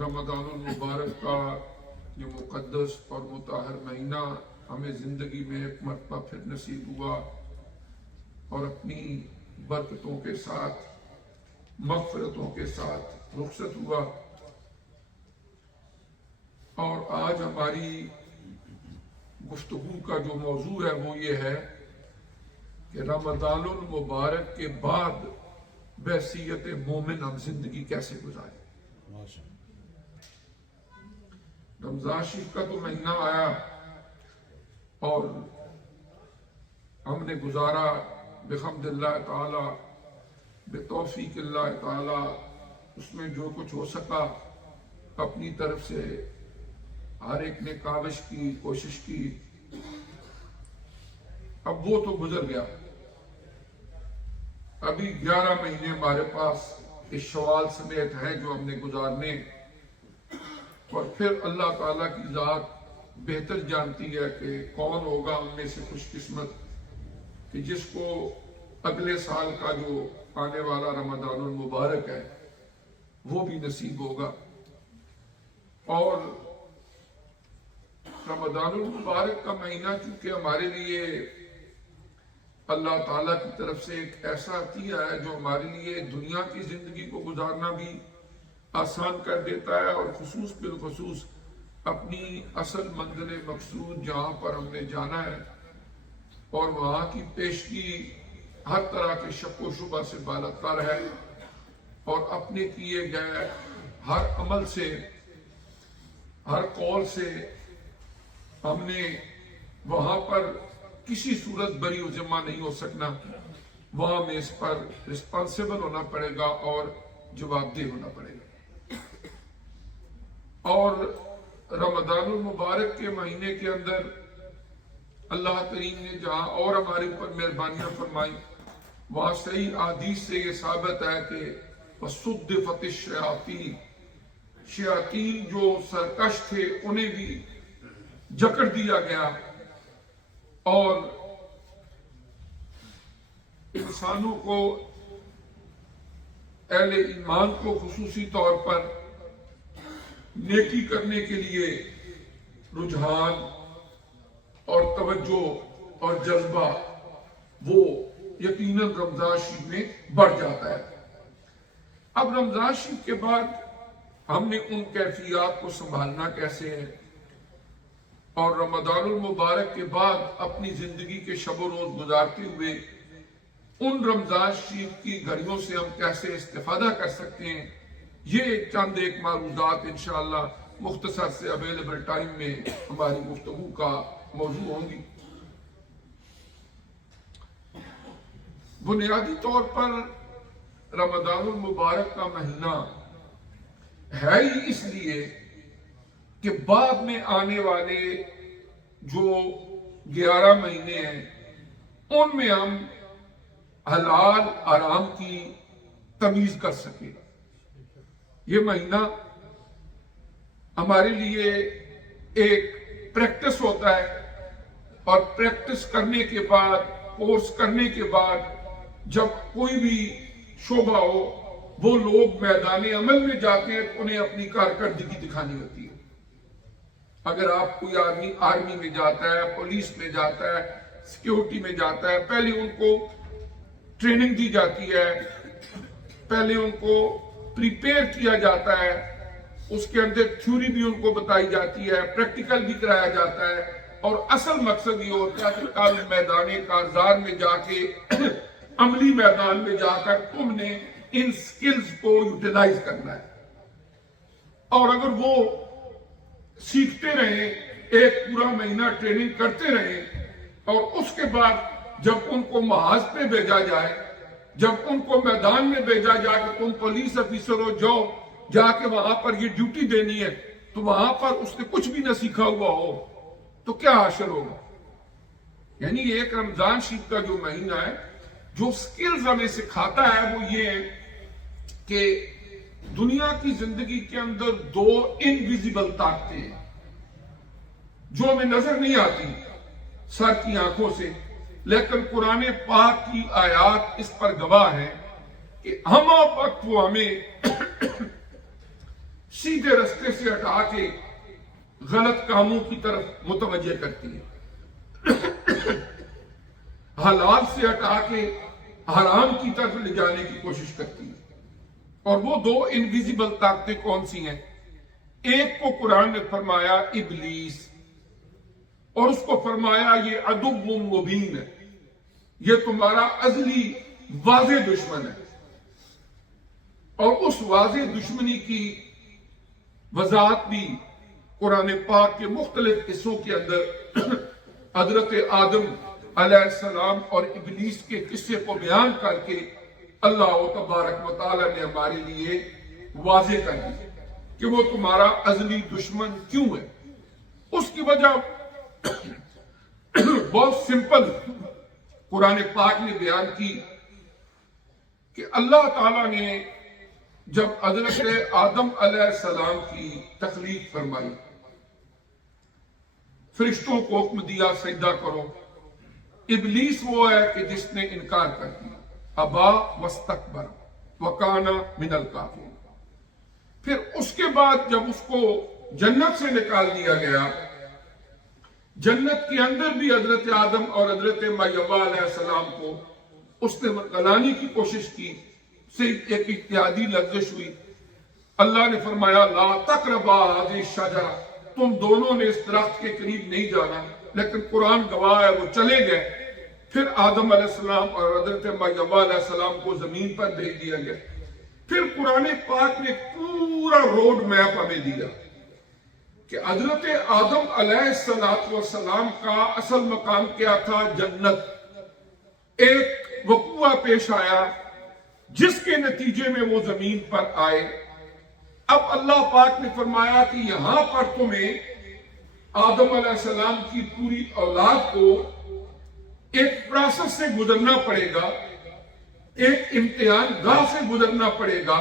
رمضان المبارک کا یہ مقدس اور مطہر مہینہ ہمیں زندگی میں ایک مرتبہ پھر نصیب ہوا اور اپنی برکتوں کے ساتھ مغفرتوں کے ساتھ رخصت ہوا۔ اور آج ہماری گفتگو کا جو موضوع ہے وہ یہ ہے کہ رمضان المبارک کے بعد بحیثیت مومن ہم زندگی کیسے گزاریں۔ رمضان شریف کا تو مہینہ آیا اور ہم نے گزارا بحمد اللہ تعالی، بتوفیق اللہ تعالی، اس میں جو کچھ ہو سکا اپنی طرف سے ہر ایک نے کاوش کی، کوشش کی۔ اب وہ تو گزر گیا، ابھی 11 مہینے ہمارے پاس اس شوال سمیت ہیں جو ہم نے گزارنے، اور پھر اللہ تعالیٰ کی ذات بہتر جانتی ہے کہ کون ہوگا ہم میں سے خوش قسمت کہ جس کو اگلے سال کا جو آنے والا رمضان المبارک ہے وہ بھی نصیب ہوگا۔ اور رمضان المبارک کا مہینہ چونکہ ہمارے لیے اللہ تعالیٰ کی طرف سے ایک ایسا عطیہ ہے جو ہمارے لیے دنیا کی زندگی کو گزارنا بھی آسان کر دیتا ہے، اور بالخصوص اپنی اصل منزل مقصود جہاں پر ہم نے جانا ہے اور وہاں کی پیشگی ہر طرح کے شک و شبہ سے بالاتر ہے، اور اپنے کیے گئے ہر عمل سے، ہر قول سے ہم نے وہاں پر کسی صورت بری و ذمہ نہیں ہو سکنا، وہاں میں اس پر رسپانسیبل ہونا پڑے گا اور جواب دہ ہونا پڑے گا۔ اور رمضان المبارک کے مہینے کے اندر اللہ کریم نے جہاں اور ہمارے اوپر مہربانیاں فرمائی، وہاں صحیح احادیث سے یہ ثابت ہے کہ وَصُدِّفَتِ الشَّيَاطِينَ، شیاطین جو سرکش تھے انہیں بھی جکڑ دیا گیا، اور انسانوں کو، اہل ایمان کو خصوصی طور پر نیکی کرنے کے لیے رجحان اور توجہ اور جذبہ وہ یقیناً رمضان شریف میں بڑھ جاتا ہے۔ اب رمضان شریف کے بعد ہم نے ان کیفیات کو سنبھالنا کیسے ہے، اور رمضان المبارک کے بعد اپنی زندگی کے شب و روز گزارتے ہوئے ان رمضان شریف کی گھڑیوں سے ہم کیسے استفادہ کر سکتے ہیں، یہ چند ایک معروضات انشاءاللہ مختصر سے اویلیبل ٹائم میں ہماری گفتگو کا موضوع ہوں گی۔ بنیادی طور پر رمضان المبارک کا مہینہ ہے ہی اس لیے کہ بعد میں آنے والے جو 11 مہینے ہیں ان میں ہم حلال حرام کی تمیز کر سکیں۔ یہ مہینہ ہمارے لیے ایک پریکٹس ہوتا ہے، اور پریکٹس کرنے کے بعد، کورس کرنے کے بعد جب کوئی بھی شعبہ ہو وہ لوگ میدان عمل میں جاتے ہیں تو انہیں اپنی کارکردگی دکھانی ہوتی ہے۔ اگر آپ کوئی آدمی آرمی میں جاتا ہے، پولیس میں جاتا ہے، سیکیورٹی میں جاتا ہے، پہلے ان کو ٹریننگ دی جاتی ہے، پہلے ان کو پریپیئر کیا جاتا ہے، اس کے اندر تھیوری بھی ان کو بتائی جاتی ہے، پریکٹیکل بھی کرایا جاتا ہے، اور اصل مقصد یہ ہوتا ہے کہ کل میدان کارزار میں جا کے عملی میدان میں جا کر تم نے ان سکلز کو یوٹیلائز کرنا ہے۔ اور اگر وہ سیکھتے رہیں، ایک پورا مہینہ ٹریننگ کرتے رہیں، اور اس کے بعد جب ان کو محاذ پہ بھیجا جائے، جب ان کو میدان میں بھیجا جائے کہ تم پولیس افیسر ہو، جاؤ جا کے وہاں پر یہ ڈیوٹی دینی ہے، تو وہاں پر اس نے کچھ بھی نہ سیکھا ہوا ہو تو کیا حاصل ہوگا؟ یعنی ایک رمضان شریف کا جو مہینہ ہے جو سکلز ہمیں سکھاتا ہے وہ یہ ہے کہ دنیا کی زندگی کے اندر 2 انویزیبل طاقتیں ہیں جو ہمیں نظر نہیں آتی سر کی آنکھوں سے، لیکن قرآن پاک کی آیات اس پر گواہ ہیں کہ ہم وقت وہ ہمیں سیدھے رستے سے ہٹا کے غلط کاموں کی طرف متوجہ کرتی ہے، حلال سے ہٹا کے حرام کی طرف لے جانے کی کوشش کرتی ہے۔ اور وہ دو انویزیبل طاقتیں کون سی ہیں؟ ایک کو قرآن نے فرمایا ابلیس، اور اس کو فرمایا یہ عدو مبین ہے، یہ تمہارا ازلی واضح دشمن ہے۔ اور اس واضح دشمنی کی وضاحت بھی قرآن پاک کے مختلف حصوں کے اندر حضرت آدم علیہ السلام اور ابلیس کے قصے کو بیان کر کے اللہ تبارک و تعالی نے ہمارے لیے واضح کر دی کہ وہ تمہارا ازلی دشمن کیوں ہے۔ اس کی وجہ بہت سمپل قرآن پاک نے بیان کی کہ اللہ تعالیٰ نے جب حضرت آدم علیہ السلام کی تخلیق فرمائی، فرشتوں کو حکم دیا سجدہ کرو، ابلیس وہ ہے کہ جس نے انکار کر دیا، ابا واستکبر وکانا من الکافرین۔ پھر اس کے بعد جب اس کو جنت سے نکال دیا گیا، جنت کے اندر بھی حضرت آدم اور حضرت حوا علیہ السلام کو اس نے گلانے کی کوشش کی، سے ایک اتحادی لغزش ہوئی۔ اللہ نے فرمایا لا تقربا هذه الشجرہ، تم دونوں نے اس درخت کے قریب نہیں جانا، لیکن قرآن گواہ ہے وہ چلے گئے۔ پھر آدم علیہ السلام اور حضرت حوا علیہ السلام کو زمین پر بھیج دیا گیا۔ پھر قرآن پاک نے پورا روڈ میپ ہمیں دیا کہ حضرت آدم علیہ السلام کا اصل مقام کیا تھا؟ جنت۔ ایک وقوع پیش آیا جس کے نتیجے میں وہ زمین پر آئے۔ اب اللہ پاک نے فرمایا کہ یہاں پر تمہیں آدم علیہ السلام کی پوری اولاد کو ایک پروسیس سے گزرنا پڑے گا، ایک امتحان گاہ سے گزرنا پڑے گا۔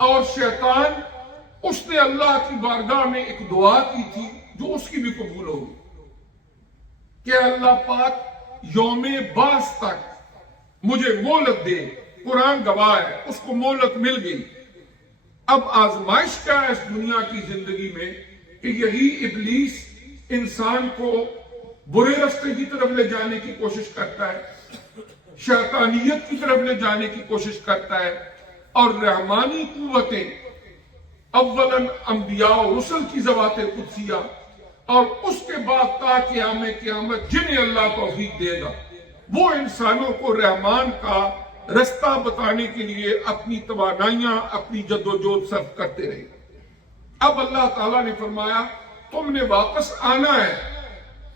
اور شیطان، اس نے اللہ کی بارگاہ میں ایک دعا کی تھی جو اس کی بھی قبول ہوگی کہ اللہ پاک یوم بعث تک مجھے مہلت دے۔ قرآن گواہ ہے، اس کو مہلت مل گئی۔ اب آزمائش کیا ہے اس دنیا کی زندگی میں کہ یہی ابلیس انسان کو برے راستے کی طرف لے جانے کی کوشش کرتا ہے، شیطانیت کی طرف لے جانے کی کوشش کرتا ہے، اور رحمانی قوتیں اولاً انبیاء و رسل کی ذوات قدسیہ، اور اس کے بعد تا قیامت جنہیں اللہ توفیق دے گا وہ انسانوں کو رحمان کا رستہ بتانے کے لیے اپنی توانائیاں، اپنی جد و جہد صرف کرتے رہے۔ اب اللہ تعالیٰ نے فرمایا تم نے واپس آنا ہے،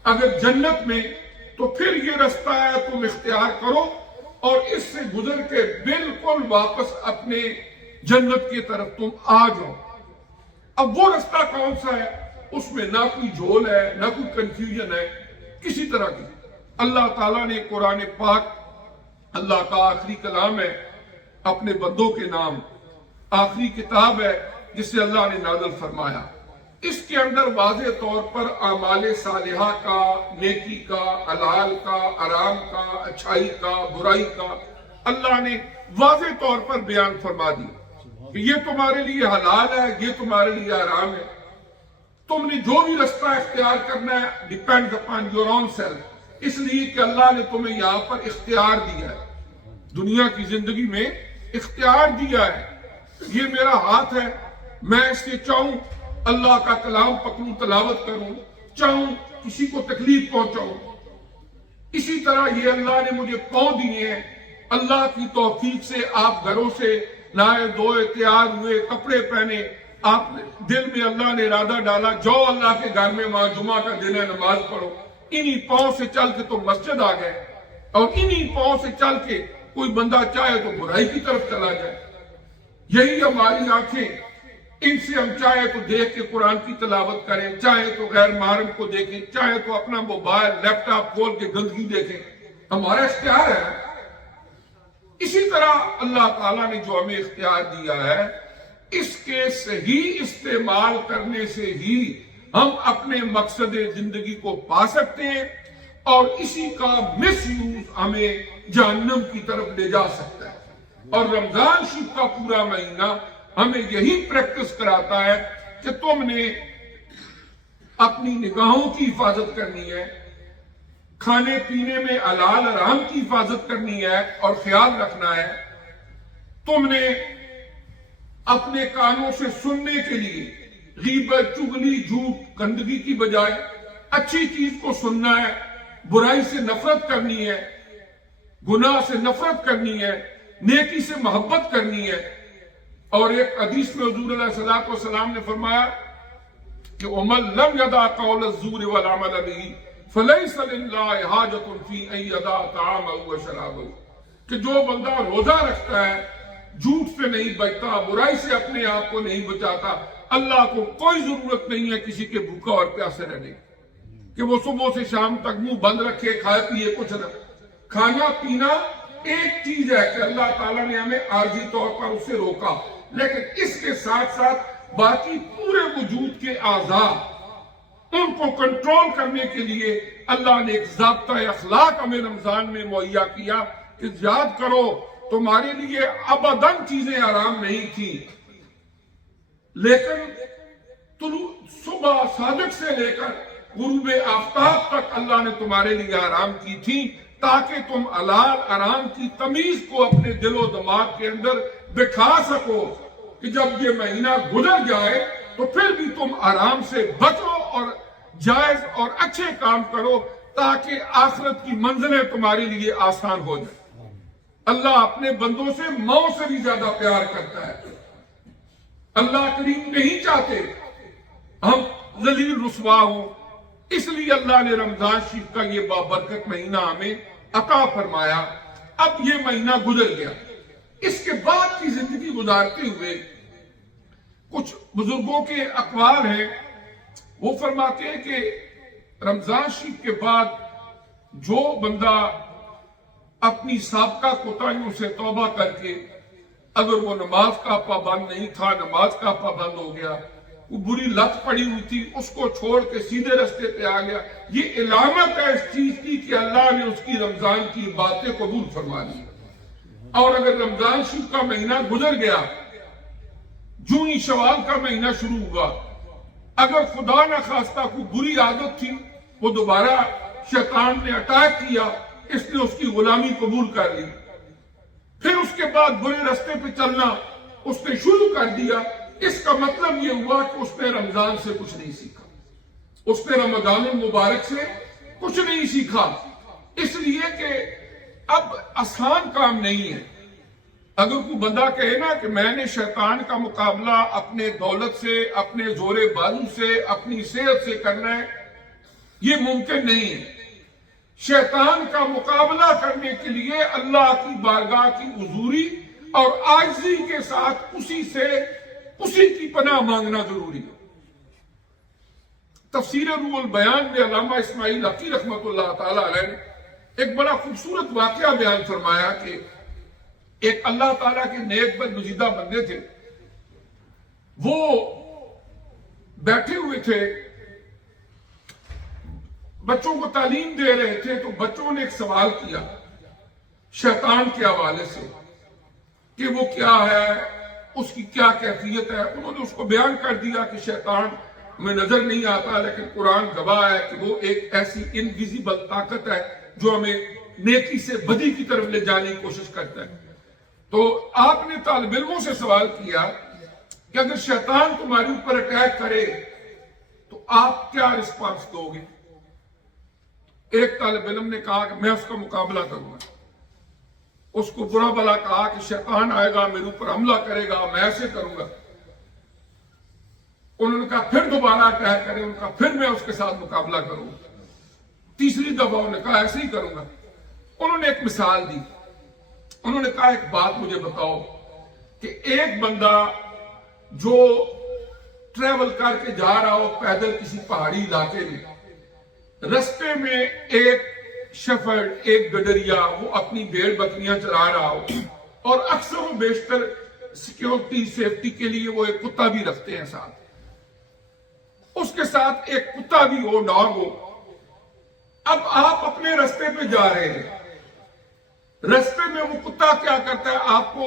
اگر جنت میں تو پھر یہ رستہ ہے، تم اختیار کرو اور اس سے گزر کے بالکل واپس اپنے جنت کی طرف تم آ جاؤ۔ اب وہ رستہ کون سا ہے؟ اس میں نہ کوئی جھول ہے، نہ کوئی کنفیوژن ہے کسی طرح کی۔ اللہ تعالیٰ نے قرآن پاک، اللہ کا آخری کلام ہے، اپنے بندوں کے نام، آخری کتاب ہے جسے اللہ نے نازل فرمایا۔ اس کے اندر واضح طور پر اعمال صالحہ کا، نیکی کا، حلال کا، حرام کا، اچھائی کا، برائی کا اللہ نے واضح طور پر بیان فرما دیا کہ یہ تمہارے لیے حلال ہے، یہ تمہارے لیے حرام ہے۔ تم نے جو بھی رستہ اختیار کرنا ہے depend upon your own self, اس لیے کہ اللہ نے تمہیں یہاں پر اختیار دیا ہے، دنیا کی زندگی میں اختیار دیا ہے۔ یہ میرا ہاتھ ہے، میں اس سے چاہوں اللہ کا کلام پکڑوں، تلاوت کروں، چاہوں کسی کو تکلیف پہنچاؤں۔ اسی طرح یہ اللہ نے مجھے پاؤں دیے ہیں، اللہ کی توفیق سے آپ گھروں سے نہائے دھوئے تیار ہوئے، کپڑے پہنے، آپ دل میں اللہ نے ارادہ ڈالا جاؤ اللہ کے گھر میں، وہاں جمعہ کا دن ہے، نماز پڑھو۔ انہی پاؤں سے چل کے تو مسجد آ گئے، اور انہی پاؤں سے چل کے کوئی بندہ چاہے تو برائی کی طرف چلا جائے۔ یہی ہماری آنکھیں، ان سے ہم چاہے تو دیکھ کے قرآن کی تلاوت کریں، چاہے تو غیر محرم کو دیکھیں، چاہے تو اپنا موبائل لیپ ٹاپ کھول کے گندگی دیکھیں، ہمارا اختیار ہے۔ اسی طرح اللہ تعالیٰ نے جو ہمیں اختیار دیا ہے، اس کے صحیح استعمال کرنے سے ہی ہم اپنے مقصد زندگی کو پا سکتے ہیں، اور اسی کا مس یوز ہمیں جہنم کی طرف لے جا سکتا ہے۔ اور رمضان شریف کا پورا مہینہ ہمیں یہی پریکٹس کراتا ہے کہ تم نے اپنی نگاہوں کی حفاظت کرنی ہے، کھانے پینے میں حلال حرام کی حفاظت کرنی ہے اور خیال رکھنا ہے، تم نے اپنے کانوں سے سننے کے لیے غیبت، چغلی، جھوٹ، گندگی کی بجائے اچھی چیز کو سننا ہے، برائی سے نفرت کرنی ہے، گناہ سے نفرت کرنی ہے، نیکی سے محبت کرنی ہے۔ اور ایک حدیث میں حضور علیہ الصلوۃ والسلام نے فرمایا کہ وَمَن لَّمْ يَدَعْ قَوْلَ الزُّورِ وَالْعَمَلَ بِهِ فَلَيْسَ لِلَّهِ حَاجَةٌ فِي أَن يَدَعَ طَعَامَهُ وَشَرَابَهُ، کہ جو بندہ روزہ رکھتا ہے، جھوٹ سے نہیں بچتا، برائی سے اپنے آپ کو نہیں بچاتا، اللہ کو کوئی ضرورت نہیں ہے کسی کے بھوکا اور پیاسے رہنے کہ وہ صبح سے شام تک منہ بند رکھے، کھائے پیے کچھ نہ۔ کھانا پینا ایک چیز ہے کہ اللہ تعالیٰ نے ہمیں عارضی طور پر اسے روکا، لیکن اس کے ساتھ ساتھ باقی پورے وجود کے اعضاء، ان کو کنٹرول کرنے کے لیے اللہ نے ایک ضابطہ اخلاق ہمیں رمضان میں مہیا کیا کہ یاد کرو تمہارے لیے ابداً چیزیں حرام نہیں تھیں، لیکن صبح صادق سے لے کر غروب آفتاب تک اللہ نے تمہارے لیے حرام کی تھی تاکہ تم حلال حرام کی تمیز کو اپنے دل و دماغ کے اندر بٹھا سکو کہ جب یہ مہینہ گزر جائے تو پھر بھی تم آرام سے بچو اور جائز اور اچھے کام کرو تاکہ آخرت کی منزلیں تمہارے لیے آسان ہو جائیں۔ اللہ اپنے بندوں سے موت سے بھی زیادہ پیار کرتا ہے۔ اللہ کریم نہیں چاہتے ہم ذلیل رسوا ہوں، اس لیے اللہ نے رمضان شریف کا یہ بابرکت مہینہ ہمیں عطا فرمایا۔ اب یہ مہینہ گزر گیا، اس کے بعد کی زندگی گزارتے ہوئے کچھ بزرگوں کے اقوال ہیں، وہ فرماتے ہیں کہ رمضان شریف کے بعد جو بندہ اپنی سابقہ کوتاہیوں سے توبہ کر کے اگر وہ نماز کا پابند نہیں تھا، نماز کا پابند ہو گیا، وہ بری لت پڑی ہوئی تھی، اس کو چھوڑ کے سیدھے رستے پہ آ گیا، یہ علامت ہے اس چیز کی کہ اللہ نے اس کی رمضان کی باتیں قبول فرما لی۔ اور اگر رمضان شریف کا مہینہ گزر گیا، جو ہی شوال کا مہینہ شروع ہوا، اگر خدا نہ خواستہ کوئی بری عادت تھی، وہ دوبارہ شیطان نے اٹیک کیا، اس نے اس کی غلامی قبول کر لی، پھر اس کے بعد برے رستے پہ چلنا اس نے شروع کر دیا، اس کا مطلب یہ ہوا کہ اس نے رمضان سے کچھ نہیں سیکھا، اس نے رمضان المبارک سے کچھ نہیں سیکھا، اس لیے کہ اب آسان کام نہیں ہے۔ اگر کوئی بندہ کہے نا کہ میں نے شیطان کا مقابلہ اپنے دولت سے، اپنے زور بازو سے، اپنی صحت سے کرنا ہے، یہ ممکن نہیں ہے۔ شیطان کا مقابلہ کرنے کے لیے اللہ کی بارگاہ کی حضوری اور عاجزی کے ساتھ اسی کی پناہ مانگنا ضروری ہے۔ تفسیر روح البیان میں علامہ اسماعیل حقی رحمۃ اللہ تعالی علیہ نے ایک بڑا خوبصورت واقعہ بیان فرمایا کہ ایک اللہ تعالیٰ کے نیک برگزیدہ بندے تھے، وہ بیٹھے ہوئے تھے، بچوں کو تعلیم دے رہے تھے، تو بچوں نے ایک سوال کیا شیطان کے حوالے سے کہ وہ کیا ہے، اس کی کیا کیفیت ہے۔ انہوں نے اس کو بیان کر دیا کہ شیطان ہمیں نظر نہیں آتا، لیکن قرآن گواہ ہے کہ وہ ایک ایسی انویزیبل طاقت ہے جو ہمیں نیکی سے بدی کی طرف لے جانے کی کوشش کرتا ہے۔ تو آپ نے طالب علموں سے سوال کیا کہ اگر شیطان تمہارے اوپر اٹیک کرے تو آپ کیا رسپانس دو گے؟ ایک طالب علم نے کہا کہ میں اس کا مقابلہ کروں گا، اس کو برا بھلا کہا کہ شیطان آئے گا میرے اوپر حملہ کرے گا، میں ایسے کروں گا۔ انہوں نے کہا پھر دوبارہ اٹیک کرے، انہوں نے کہا پھر میں اس کے ساتھ مقابلہ کروں گا۔ تیسری دفعہ انہوں نے کہا ایسے ہی کروں گا۔ انہوں نے ایک مثال دی، انہوں نے کہا ایک بات مجھے بتاؤ کہ ایک بندہ جو ٹریول کر کے جا رہا ہو پیدل کسی پہاڑی علاقے میں، رستے میں ایک شفرڈ، ایک گڈریا، وہ اپنی بھیڑ بکریاں چلا رہا ہو، اور اکثر و بیشتر سیکیورٹی سیفٹی کے لیے وہ ایک کتا بھی رکھتے ہیں ساتھ، اس کے ساتھ ایک کتا بھی ہو، ڈاگ ہو۔ اب آپ اپنے رستے پہ جا رہے ہیں، رستے میں وہ کتا کیا کرتا ہے، آپ کو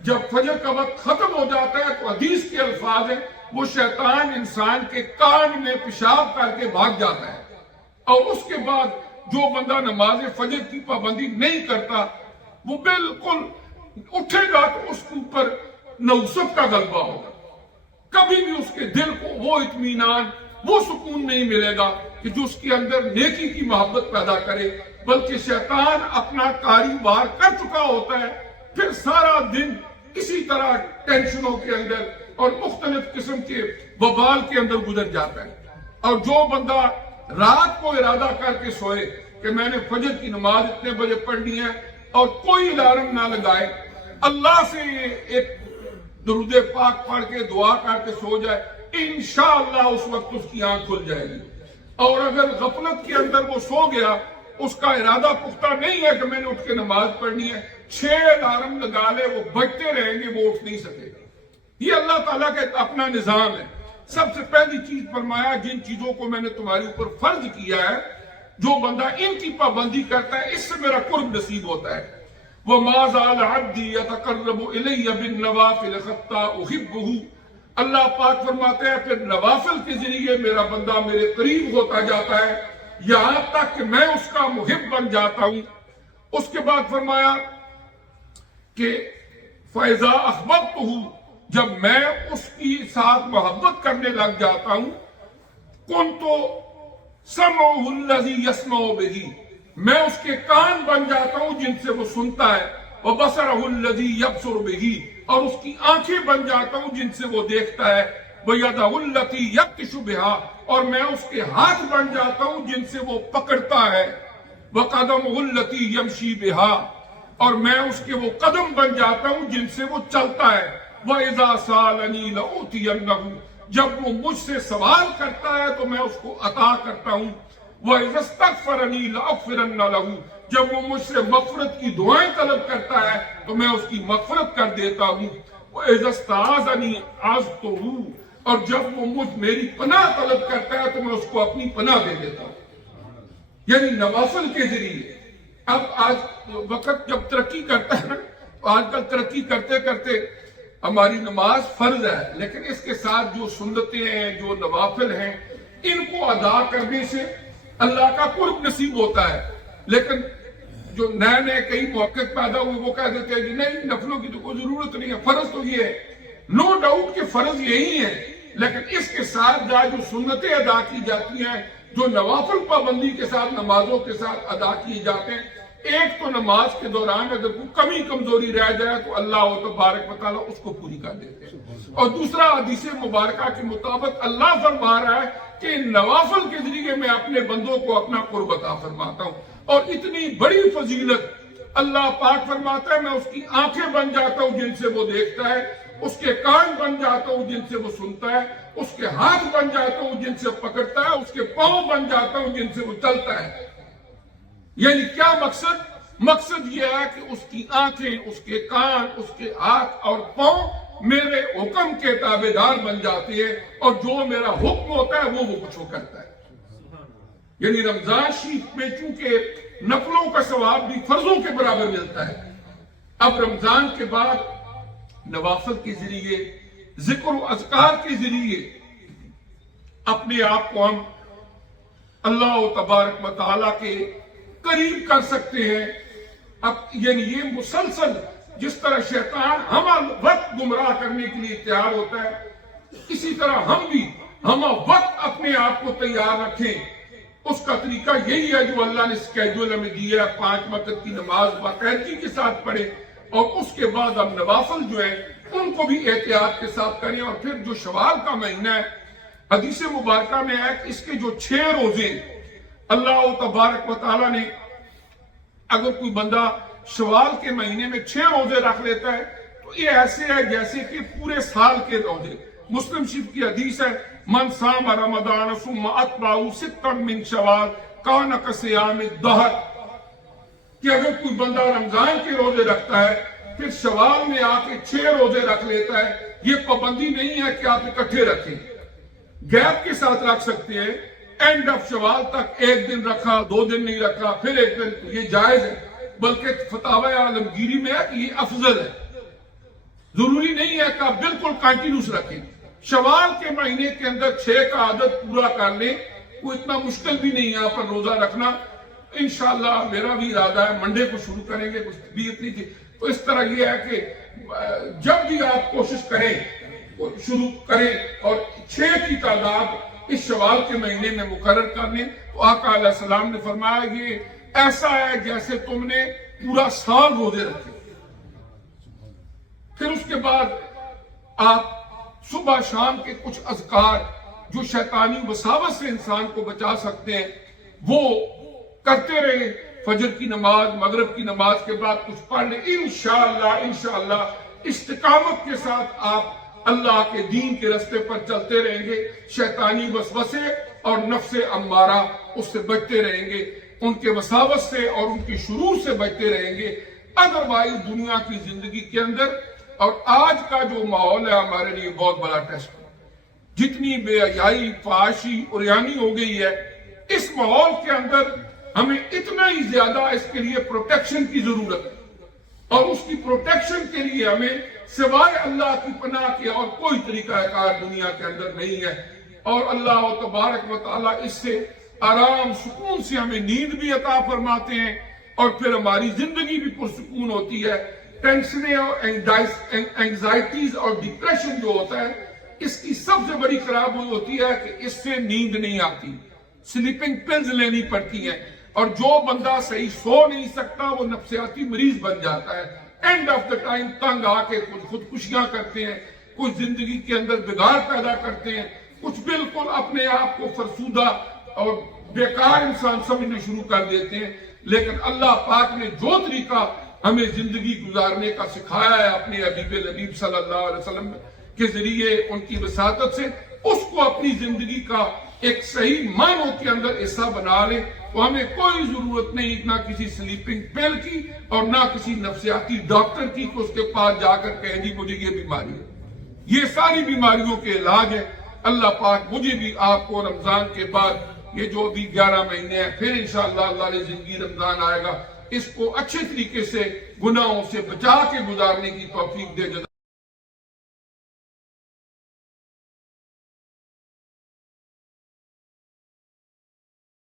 جب فجر کا وقت ختم ہو جاتا ہے تو حدیث کے الفاظ ہیں وہ شیطان انسان کے کان میں پیشاب کر کے بھاگ جاتا ہے، اور اس کے بعد جو بندہ نماز فجر کی پابندی نہیں کرتا وہ بالکل اٹھے گا تو اس کے اوپر نوسط کا غلبہ ہوگا، کبھی بھی اس کے دل کو وہ اطمینان وہ سکون نہیں ملے گا کہ جو اس کے اندر نیکی کی محبت پیدا کرے، بلکہ شیطان اپنا کاروبار کر چکا ہوتا ہے، پھر سارا دن اسی طرح ٹینشنوں کے اندر اور مختلف قسم کے وبال کے اندر گزر جاتا ہے۔ اور جو بندہ رات کو ارادہ کر کے سوئے کہ میں نے فجر کی نماز اتنے بجے پڑھنی ہے اور کوئی الارم نہ لگائے، اللہ سے ایک درود پاک پڑھ کے دعا کر کے سو جائے، انشاءاللہ اس وقت اس کی آنکھ کھل جائے گی۔ اور اگر غفلت کے اندر وہ سو گیا، اس کا ارادہ پختہ نہیں ہے کہ میں نے اٹھ کے نماز پڑھنی ہے، 6 الارم لگا لے وہ بجتے رہیں گے، وہ اٹھ نہیں سکے گا۔ یہ اللہ تعالیٰ کا اپنا نظام ہے۔ سب سے پہلی چیز فرمایا جن چیزوں کو میں نے تمہارے اوپر فرض کیا ہے، جو بندہ ان کی پابندی کرتا ہے اس سے میرا قرب نصیب ہوتا ہے۔ وَمَا زَالَ عَبْدِي يَتَقَرَّبُ إِلَيَّ بِالنَّوَافِلِ حَتَّىٰ أُحِبَّهُ، اللہ پاک فرماتے ہیں پھر نوافل کے ذریعے میرا بندہ میرے قریب ہوتا جاتا ہے یہاں تک کہ میں اس کا محب بن جاتا ہوں۔ اس کے بعد فرمایا کہ فَإِذَا أَحْبَبْتُهُ، جب میں اس کی ساتھ محبت کرنے لگ جاتا ہوں، كُنْتُ سَمْعُهُ الَّذِي يَسْمَعُ بِهِ، میں اس کے کان بن جاتا ہوں جن سے وہ سنتا ہے، وَبَصَرَهُ الَّذِي يَبْصُرُ بِهِ، اور اس کی آنکھیں بن جاتا ہوں جن سے وہ دیکھتا ہے، وَيَدَهُ الَّتِي يَبْطِشُ بِهَا، اور میں اس کے ہاتھ بن جاتا ہوں جن سے وہ پکڑتا ہے، وَقَدَمُهُ الَّتِي يَمْشِي بِهَا، اور میں اس کے وہ قدم بن جاتا ہوں جن سے وہ چلتا ہے، وَإِذَا سَأَلَنِي لَأُوتِيَنَّهُ، جب وہ مجھ سے سوال کرتا ہے تو میں اس کو عطا کرتا ہوں، وَإِذَا اسْتَغْفَرَنِي لَأَغْفِرَنَّ لَهُ، جب وہ مجھ سے مغفرت کی دعائیں طلب کرتا ہے تو میں اس کی مغفرت کر دیتا ہوں، وَإِذَا اسْتَعَاذَنِي أَعَذْتُهُ، اور جب وہ میری پناہ طلب کرتا ہے تو میں اس کو اپنی پناہ دے دیتا ہوں۔ یعنی نوافل کے ذریعے۔ اب آج وقت جب ترقی کرتا ہے، تو آج کل ترقی کرتے کرتے ہماری نماز فرض ہے، لیکن اس کے ساتھ جو سنتیں ہیں، جو نوافل ہیں، ان کو ادا کرنے سے اللہ کا قرب نصیب ہوتا ہے۔ لیکن جو نئے نئے کئی موقع پیدا ہوئے وہ کہہ دیتے ہیں کہ نہیں نفلوں کی تو کوئی ضرورت نہیں ہے، فرض تو یہ ہے۔ نو ڈاؤٹ کہ فرض یہی ہے، لیکن اس کے ساتھ جو سنتیں ادا کی جاتی ہیں، جو نوافل پابندی کے ساتھ نمازوں کے ساتھ ادا کیے جاتے ہیں، ایک تو نماز کے دوران اگر کوئی کمی کمزوری رہ جائے تو اللہ تبارک و تعالیٰ اس کو پوری کر دیتے ہیں، اور دوسرا حدیث مبارکہ کے مطابق اللہ فرما رہا ہے کہ نوافل کے ذریعے میں اپنے بندوں کو اپنا قرب عطا فرماتا ہوں، اور اتنی بڑی فضیلت اللہ پاک فرماتا ہے میں اس کی آنکھیں بن جاتا ہوں جن سے وہ دیکھتا ہے، اس کے کان بن جاتا ہوں جن سے وہ سنتا ہے، اس کے ہاتھ بن جاتا ہوں جن سے پکڑتا ہے، اس کے پاؤں بن جاتا ہوں جن سے وہ چلتا ہے۔ یعنی کیا مقصد یہ ہے کہ اس کی آنکھیں، اس کے کان، اس کے ہاتھ اور پاؤں میرے حکم کے تابعدار بن جاتے ہیں، اور جو میرا حکم ہوتا ہے وہ کچھ کرتا ہے۔ یعنی رمضان شریف میں چونکہ نفلوں کا ثواب بھی فرضوں کے برابر ملتا ہے، اب رمضان کے بعد نوافل کے ذریعے، ذکر و اذکار کے ذریعے اپنے آپ کو ہم اللہ تبارک و تعالیٰ کے قریب کر سکتے ہیں۔ اب یعنی یہ مسلسل جس طرح شیطان ہم وقت گمراہ کرنے کے لیے تیار ہوتا ہے، اسی طرح ہم بھی ہم وقت اپنے آپ کو تیار رکھیں۔ اس کا طریقہ یہی ہے جو اللہ نے اسکیڈول ہمیں دیا ہے، 5 وقت کی نماز باقاعدگی کے ساتھ پڑھیں، اور اس کے بعد ہم نوافل جو ہیں ان کو بھی احتیاط کے ساتھ کریں۔ اور پھر جو شوال کا مہینہ ہے، حدیث مبارکہ میں ہے کہ اس کے جو 6 روزے اللہ تبارک و تعالیٰ نے، اگر کوئی بندہ شوال کے مہینے میں 6 روزے رکھ لیتا ہے تو یہ ایسے ہے جیسے کہ پورے سال کے روزے۔ مسلم شریف کی حدیث ہے من صام رمضان ثم اتبعه 6 من شوال کان کصیام الدہر، کہ اگر کوئی بندہ رمضان کے روزے رکھتا ہے پھر شوال میں آ کے 6 روزے رکھ لیتا ہے، یہ پابندی نہیں ہے کہ آپ اکٹھے رکھیں، گیپ کے ساتھ رکھ سکتے ہیں۔ اینڈ آف شوال تک 1 دن رکھا، 2 دن نہیں رکھا، پھر 1 دن، یہ جائز ہے، بلکہ فتاوی عالمگیری میں ہے کہ یہ افضل ہے۔ ضروری نہیں ہے کہ آپ بالکل کنٹینیوس رکھیں. شوال کے مہینے کے اندر 6 کا عدد پورا کر لیں. کوئی اتنا مشکل بھی نہیں یہاں پر روزہ رکھنا. انشاءاللہ میرا بھی ارادہ ہے منڈے کو شروع کریں گے. کچھ طبیعت نہیں تھی تو اس طرح یہ ہے کہ جب بھی آپ کوشش کریں شروع کریں اور 6 کی تعداد اس شوال کے مہینے میں مقرر کر لیں. تو آقا علیہ السلام نے فرمایا یہ ایسا ہے جیسے تم نے پورا سال روزے رکھے. پھر اس کے بعد آپ صبح شام کے کچھ اذکار جو شیطانی وساوس سے انسان کو بچا سکتے ہیں وہ کرتے رہے. فجر کی نماز مغرب کی نماز کے بعد کچھ پڑھ لیں. انشاءاللہ استقامت کے ساتھ آپ اللہ کے دین کے رستے پر چلتے رہیں گے. شیطانی وسوسے اور نفس امارہ اس سے بچتے رہیں گے. ان کے وساوس سے اور ان کی شرور سے بچتے رہیں گے. ادروائز دنیا کی زندگی کے اندر اور آج کا جو ماحول ہے ہمارے لیے بہت بڑا ٹیسٹ ہے. جتنی بے حیائی فحاشی عریانی ہو گئی ہے اس ماحول کے اندر ہمیں اتنا ہی زیادہ اس کے لیے پروٹیکشن کی ضرورت ہے. اور اس کی پروٹیکشن کے لیے ہمیں سوائے اللہ کی پناہ کے اور کوئی طریقہ کار دنیا کے اندر نہیں ہے. اور اللہ تبارک و تعالیٰ اس سے آرام سکون سے ہمیں نیند بھی عطا فرماتے ہیں اور پھر ہماری زندگی بھی پرسکون ہوتی ہے. ٹینشنیں اور اینگزائٹیز اور ڈپریشن جو ہوتا ہے اس کی سب سے بڑی خرابی ہوتی ہے کہ اس سے نیند نہیں آتی. سلیپنگ پلز لینی پڑتی ہیں اور جو بندہ صحیح سو نہیں سکتا وہ نفسیاتی مریض بن جاتا ہے. اینڈ آف دا ٹائم تنگ آ کے خودکشیاں کرتے ہیں. کچھ زندگی کے اندر بگاڑ پیدا کرتے ہیں. کچھ بالکل اپنے آپ کو فرسودہ اور بیکار انسان سمجھنے شروع کر دیتے ہیں. لیکن اللہ پاک نے جو طریقہ ہمیں زندگی گزارنے کا سکھایا ہے اپنے حبیب لبیب صلی اللہ علیہ وسلم کے ذریعے ان کی وساطت سے اس کو اپنی زندگی کا ایک صحیح معنوں کے اندر حصہ بنا لیں. تو ہمیں کوئی ضرورت نہیں نہ کسی سلیپنگ پل کی اور نہ کسی نفسیاتی ڈاکٹر کی کہ اس کے پاس جا کر کہہ دی مجھے یہ بیماری ہے. یہ ساری بیماریوں کے علاج ہے. اللہ پاک مجھے بھی آپ کو رمضان کے بعد یہ جو ابھی 11 مہینے ہیں پھر انشاءاللہ اللہ نے زندگی رمضان آئے گا اس کو اچھے طریقے سے گناہوں سے بچا کے گزارنے کی توفیق دے.